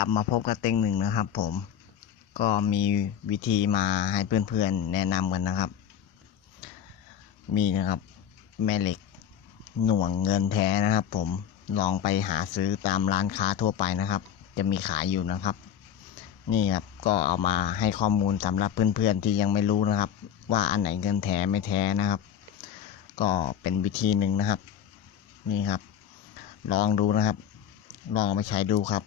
กลับมาพบกับเต็งหนึ่งนะครับผมก็มีวิธีมาให้เพื่อนๆแนะนำกันนะครับ มีนะครับแม่เหล็กหน่วงเงินแท้นะครับ ผมลองไปหาซื้อตามร้านค้าทั่วไปนะครับ จะมีขายอยู่นะครับ นี่ครับก็เอามาให้ข้อมูลสำหรับเพื่อนๆที่ยังไม่รู้นะครับ ว่าอันไหนเงินแท้ไม่แท้นะครับ ก็เป็นวิธีหนึ่งนะครับ นี่ครับ ลองดูนะครับ ลองเอามาใช้ดูครับ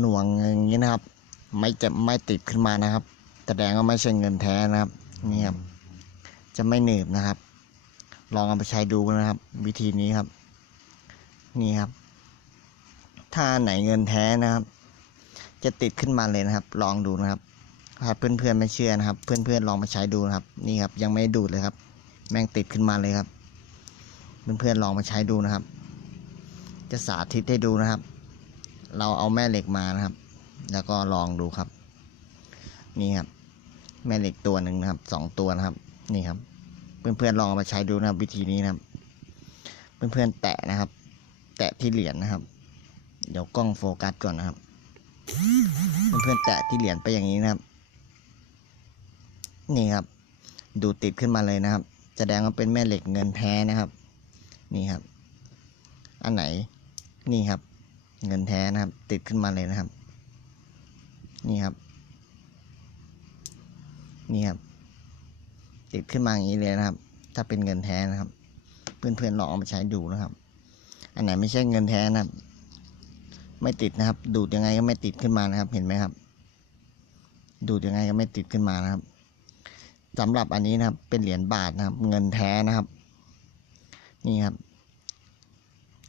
หน่วงอย่างนี้นะครับ ไม่จะไม่ติดขึ้นมานะครับ แสดงว่าไม่ใช่เงินแท้นะครับนี่ครับจะไม่หนืบนะครับ ลองเอาไปใช้ดูนะครับ วิธีนี้ครับ นี่ครับ ถ้าไหนเงินแท้นะครับ จะติดขึ้นมาเลยนะครับ ลองดูนะครับถ้าเพื่อนๆไม่เชื่อนะครับ เพื่อนๆลองมาใช้ดูนะครับ นี่ครับ ยังไม่ดูดเลยครับ แม่งติดขึ้นมาเลยครับ เพื่อนๆลองมาใช้ดูนะครับ จะสาธิตให้ดูนะครับ เราเอาแม่เหล็กมานะครับ แล้วก็ลองดูครับ นี่ครับ แม่เหล็กตัวหนึ่งนะครับสองตัวนะครับ นี่ครับ เพื่อนๆลองเอามาใช้ดูนะครับ วิธีนี้นะครับ เพื่อนๆแตะนะครับ แตะที่เหรียญนะครับ เดี๋ยวกล้องโฟกัสก่อนนะครับ เพื่อนๆแตะที่เหรียญไปอย่างนี้นะครับ นี่ครับ ดูติดขึ้นมาเลยนะครับแสดงว่าเป็นแม่เหล็กเงินแท้นะครับ นี่ครับ อันไหนนี่ครับ เงินแท้นะครับ ติดขึ้นมาเลยนะครับ นี่ครับ นี่ครับ ติดขึ้นมาอย่างนี้เลยนะครับ ถ้าเป็นเงินแท้นะครับ เพื่อนๆลองเอามาใช้ดูนะครับ อันไหนไม่ใช่เงินแท้นะครับ ไม่ติดนะครับ ดูดยังไงก็ไม่ติดขึ้นมานะครับ เห็นไหมครับ ดูดยังไงก็ไม่ติดขึ้นมานะครับสำหรับอันนี้นะครับ เป็นเหรียญบาทนะครับ เงินแท้นะครับ นี่ครับ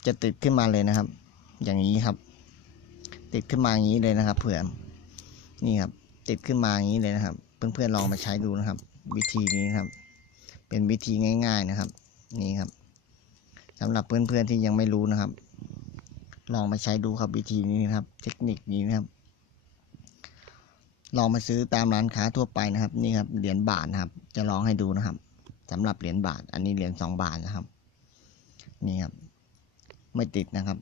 จะติดขึ้นมาเลยนะครับ อย่างนี้ครับ ติดขึ้นมาอย่างนี้เลยนะครับ เพื่อนนี่ครับ ติดขึ้นมาอย่างนี้เลยนะครับ เพื่อนๆลองมาใช้ดูนะครับ วิธีนี้นครับ เป็นวิธีง่าย ๆนะครับ นี่ครับสำหรับเพื่อนๆที่ยังไม่รู้นะครับ ลองมาใช้ดูครับวิธีนี้นะครับ เทคนิคนี้นะครับลองมาซื้อตามร้านค้าทั่วไปนะครับ นี่ครับเหรียญบาทนะครับ จะลองให้ดูนะครับสำหรับเหรียญบาท อันนี้เหรียญสองบาทนะครับ นี่ครับ ไม่ติดนะครับ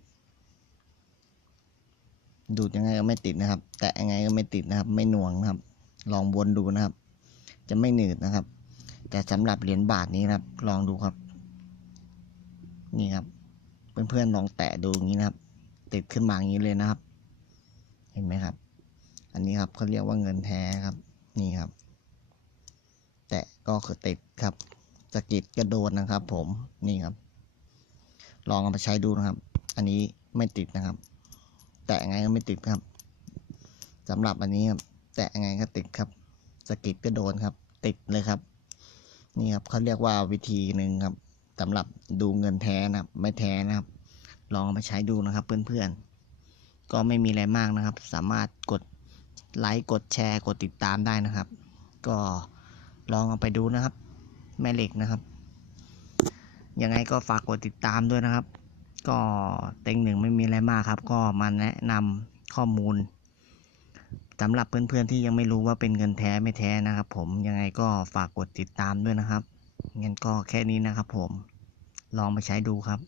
ดูดยังไงก็ไม่ติดนะครับ แตะยังไงก็ไม่ติดนะครับ ไม่หน่วงนะครับ ลองวนดูนะครับ จะไม่หนืดนะครับ แต่สำหรับเหรียญบาทนี้นะครับ ลองดูครับ นี่ครับ เพื่อนๆลองแตะดูอย่างนี้นะครับ ติดขึ้นมาอย่างนี้เลยนะครับ เห็นไหมครับ อันนี้ครับเขาเรียกว่าเงินแท้ครับ นี่ครับ แตะก็คือติดครับสะกิดกระโดดนะครับ ผมนี่ครับ ลองเอาไปใช้ดูนะครับ อันนี้ไม่ติดนะครับ แตะยังไงก็ไม่ติดครับสำหรับอันนี้ครับ แตะยังไงก็ติดครับสกิดก็โดนครับ ติดเลยครับ นี่ครับเขาเรียกว่าวิธีหนึ่งครับสำหรับดูเงินแท้นะครับ ไม่แท้นะครับ ลองมาใช้ดูนะครับเพื่อนๆ ก็ไม่มีอะไรมากนะครับ สามารถกดไลค์กดแชร์กดติดตามได้นะครับ ก็ลองเอาไปดูนะครับ แม่เหล็กนะครับ ยังไงก็ฝากกดติดตามด้วยนะครับ ก็เต็งหนึ่งไม่มีอะไรมากครับ ก็มาแนะนำข้อมูลสำหรับเพื่อนๆที่ยังไม่รู้ว่าเป็นเงินแท้ไม่แท้นะครับ ผมยังไงก็ฝากกดติดตามด้วยนะครับงั้นก็แค่นี้นะครับ ผมลองมาใช้ดูครับ